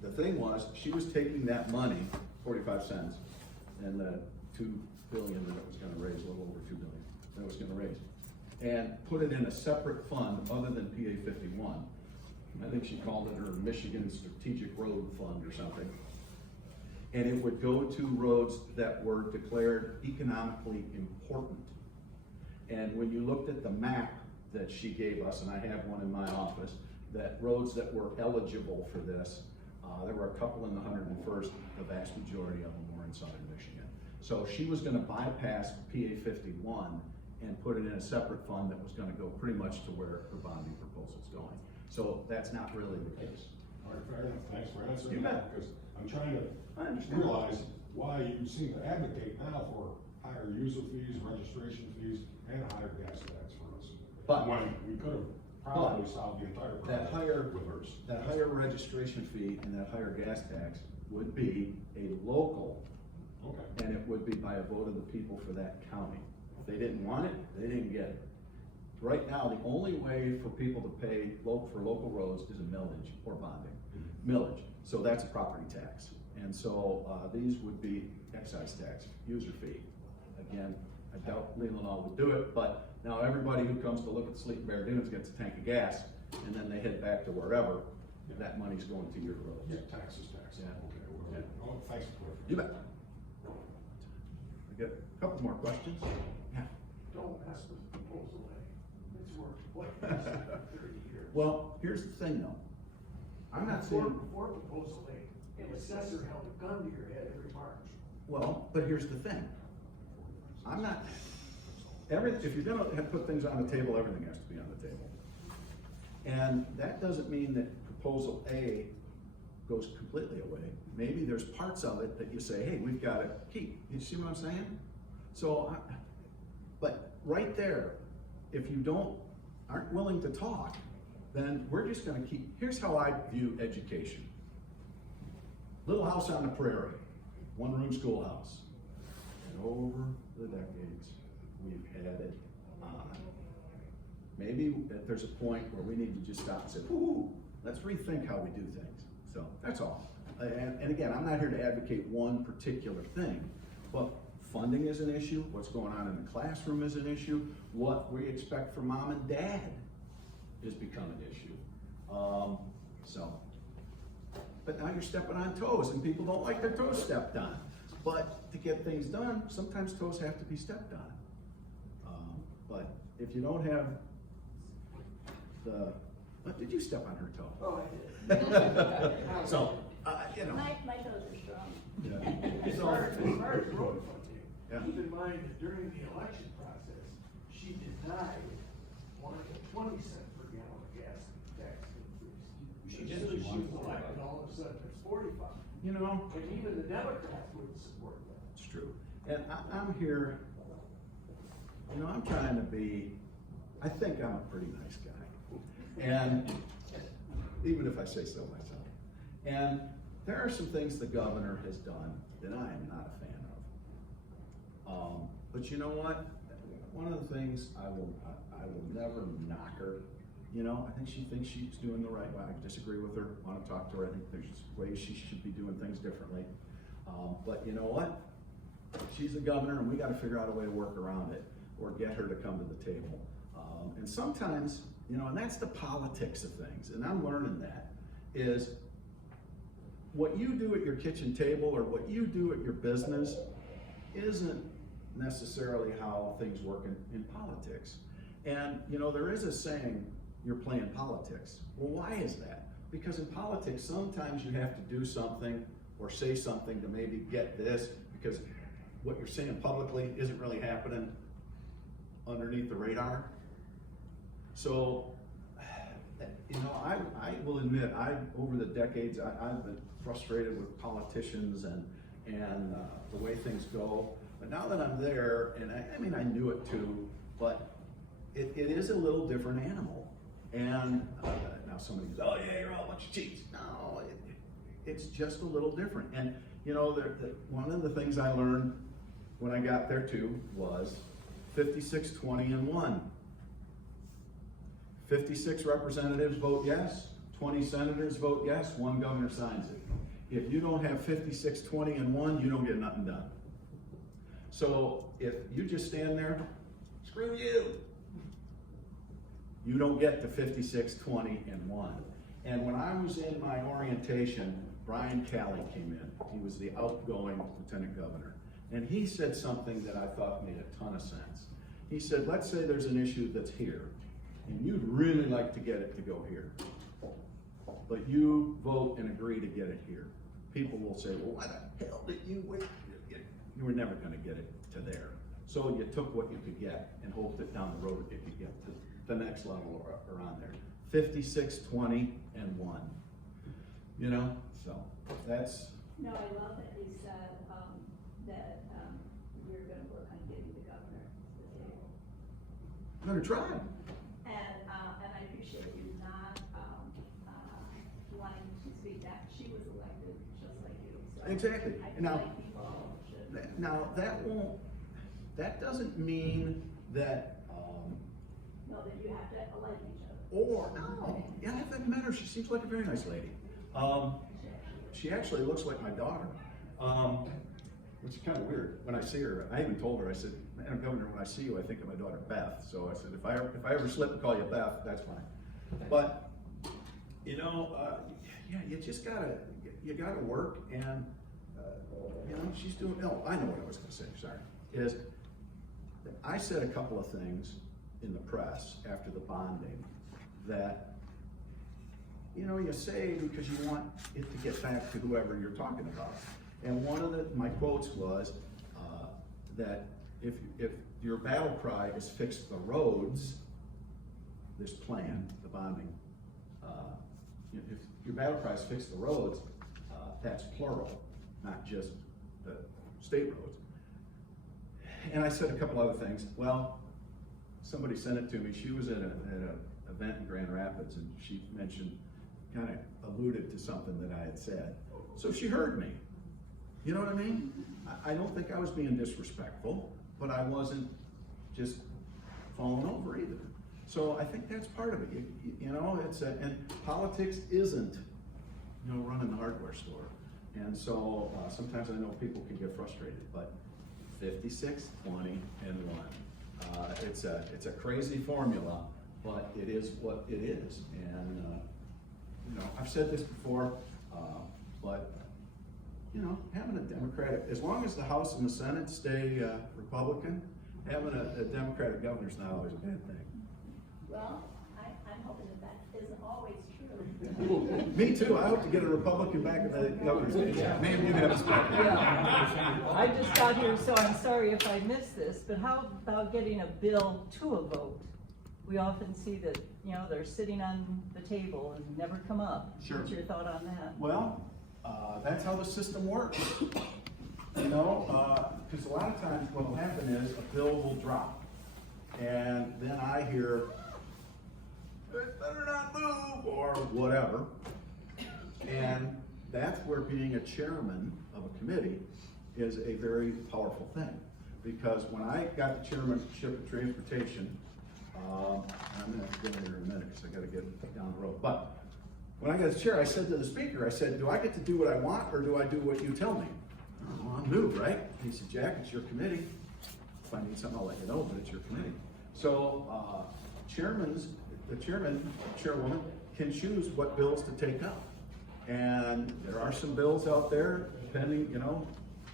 the thing was, she was taking that money, 45 cents, and the $2 billion that it was gonna raise, a little over $2 billion, that it was gonna raise, and put it in a separate fund other than PA 51. I think she called it her Michigan Strategic Road Fund or something. And it would go to roads that were declared economically important. And when you looked at the map that she gave us, and I have one in my office, that roads that were eligible for this, there were a couple in the 101st, the vast majority of them were in southern Michigan. So she was gonna bypass PA 51 and put it in a separate fund that was gonna go pretty much to where her bonding proposal's going. So that's not really the case. All right, fair enough. Thanks for answering You that, bet. because I'm trying to I understand. realize why you seem to advocate now for higher user fees, registration fees, and a higher gas tax for us. But- When we could have probably solve the entire That problem higher, with hers. that higher registration fee and that higher gas tax would be a local, Okay. and it would be by a vote of the people for that county. If they didn't want it, they didn't get it. Right now, the only way for people to pay for local roads is a millage or bonding. Millage, so that's a property tax. And so, these would be excise tax, user fee. Again, I doubt Leelanau would do it, but now everybody who comes to look at Sleeping Bear Dunes gets a tank of gas, and then they head back to wherever, that money's going to your roads. Yeah, tax is tax. Yeah. Okay, well, Yeah. oh, thanks for You clarifying. bet. I got a couple more questions. Yeah. Don't mess with proposal A. It's worked like this for 30 years. Well, here's the thing though. I'm not Before saying, proposal A, the assessor held a gun to your head every March. well, but here's the thing. I'm not, if you're gonna put things on the table, everything has to be on the table. And that doesn't mean that proposal A goes completely away. Maybe there's parts of it that you say, hey, we've gotta keep. You see what I'm saying? So, but right there, if you aren't willing to talk, then we're just gonna keep, here's how I view education. Little house on the prairie, one-room schoolhouse. And over the decades, we've had it on. Maybe there's a point where we need to just stop and say, ooh, let's rethink how we do things. So, that's all. And again, I'm not here to advocate one particular thing, but funding is an issue, what's going on in the classroom is an issue, what we expect from mom and dad has become an issue. But now you're stepping on toes, and people don't like their toes stepped on. But to get things done, sometimes toes have to be stepped on. But if you don't have what, did you step on her toe? Oh, I did. So, you know. My toes are strong. Yeah. As So, far as road funding, Yeah. keep in mind that during the election process, she denied wanting a 20-cent per gallon gas tax increase. She As did. soon as She she was wanted 45. elected, all of a sudden it's 45. you know, And even the Democrats wouldn't support that. it's true. And I'm here, you know, I'm trying to be, I think I'm a pretty nice guy. And even if I say so myself. And there are some things the governor has done that I am not a fan of. But you know what? One of the things I will never knock her. You know, I think she thinks she's doing the right way. I disagree with her, want to talk to her. I think there's ways she should be doing things differently. But you know what? She's the governor and we got to figure out a way to work around it or get her to come to the table. And sometimes, you know, and that's the politics of things. And I'm learning that is what you do at your kitchen table or what you do at your business isn't necessarily how things work in politics. And, you know, there is a saying, you're playing politics. Well, why is that? Because in politics, sometimes you have to do something or say something to maybe get this, because what you're saying publicly isn't really happening underneath the radar. So, you know, I will admit, over the decades, I've been frustrated with politicians and the way things go. But now that I'm there, and I mean, I knew it too, but it is a little different animal. And now somebody goes, oh yeah, you're all a bunch of cheats. No, it's just a little different. And you know, one of the things I learned when I got there too was 56, 20, and 1. 56 representatives vote yes, 20 senators vote yes, 1 governor signs it. If you don't have 56, 20, and 1, you don't get nothing done. So if you just stand there, screw you. You don't get to 56, 20, and 1. And when I was in my orientation, Brian Calley came in. He was the outgoing lieutenant governor. And he said something that I thought made a ton of sense. He said, let's say there's an issue that's here, and you'd really like to get it to go here. But you vote and agree to get it here. People will say, well, why the hell did you wait? You were never gonna get it to there. So you took what you could get and hoped that down the road it could get to the next level or on there. 56, 20, and 1. You know, so that's. No, I love that he said, that, you're gonna work on getting the governor to the table. I'm gonna try. And I appreciate exactly. I feel Now, like people should. now, that doesn't mean that, No, that you have to like each other. or, no, yeah, I've met her, she seems like a very nice lady. She actually looks like my daughter, which is kind of weird. When I see her, I even told her, I said, Madam Governor, when I see you, I think of my daughter Beth. So I said, if I ever slip and call you Beth, that's fine. But, you know, yeah, you just gotta work, and, you know, she's doing, no, I know what I was gonna say, sorry, is that I said a couple of things in the press after the bonding that, you know, you say because you want it to get back to whoever you're talking about. And one of my quotes was, that if your battle cry is fix the roads, this plan, the bonding, if your battle cry is fix the roads, that's plural, not just the state roads. And I said a couple other things. Well, somebody sent it to me. She was at an event in Grand Rapids, and she mentioned, kind of alluded to something that I had said. So she heard me. You know what I mean? I don't think I was being disrespectful, but I wasn't just falling over either. So I think that's part of it. You know, and politics isn't, you know, running the hardware store. And so sometimes I know people can get frustrated, but 56, 20, and 1. It's a crazy formula, but it is what it is. And you know, I've said this before, but you know, having a Democratic, as long as the House and the Senate stay Republican, having a Democratic governor is not always a bad thing. Well, I'm hoping that isn't always true. Me too. I hope to get a Republican back in the governor's station. Maybe you have a spot. Yeah. I just got here, so I'm sorry if I missed this, but how about getting a bill to a vote? We often see that, you know, they're sitting on the table and never come up. Sure. What's your thought on that? Well, that's how the system works. You know, because a lot of times what will happen is a bill will drop, and then I hear, it better not move, or whatever. And that's where being a chairman of a committee is a very powerful thing. Because when I got the chairmanship of transportation, I'm gonna have to get in there in a minute because I gotta get down the road. But when I got the chair, I said to the speaker, I said, do I get to do what I want, or do I do what you tell me? Oh, I'm new, right? He said, Jack, it's your committee. If I need something, I'll let you know, but it's your committee. So the chairwoman can choose what bills to take up. And there are some bills out there, depending, you know,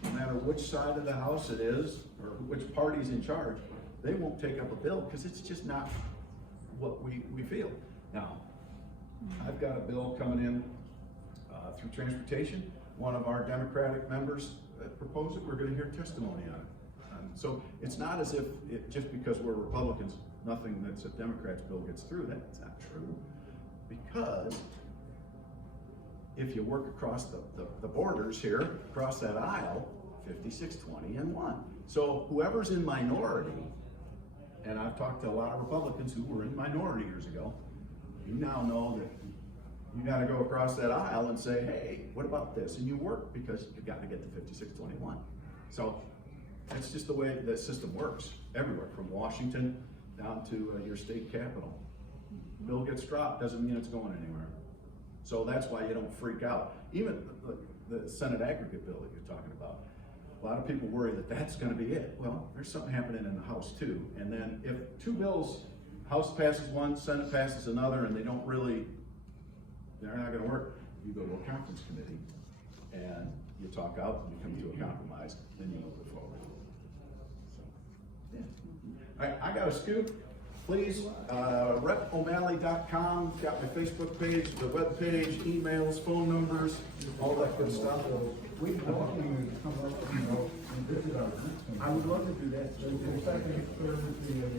no matter which side of the house it is, or which party's in charge, they won't take up a bill because it's just not what we feel. Now, I've got a bill coming in through transportation. One of our Democratic members proposed it. We're going to hear testimony on it. So it's not as if just because we're Republicans, nothing that's a Democrat's bill gets through. That's not true. Because if you work across the borders here, across that aisle, 56, 20, and 1. So whoever's in minority, and I've talked to a lot of Republicans who were in minority years ago, you now know that you got to go across that aisle and say, hey, what about this? And you work because you've got to get to 56, 21. So that's just the way the system works everywhere, from Washington down to your state capital. Bill gets dropped, doesn't mean it's going anywhere. So that's why you don't freak out. Even the Senate aggregate bill that you're talking about, a lot of people worry that that's going to be it. Well, there's something happening in the House too. And then if two bills, House passes one, Senate passes another, and they're not going to work, you go to a conference committee and you talk out and you come to a compromise, then you move it forward. So, yeah. All right, I got a scoop. Please, repomalley.com, got my Facebook page, the web page, emails, phone numbers, all that good stuff. We'd welcome you to come up, you know, and visit our group. I would love to do that. So the second, third,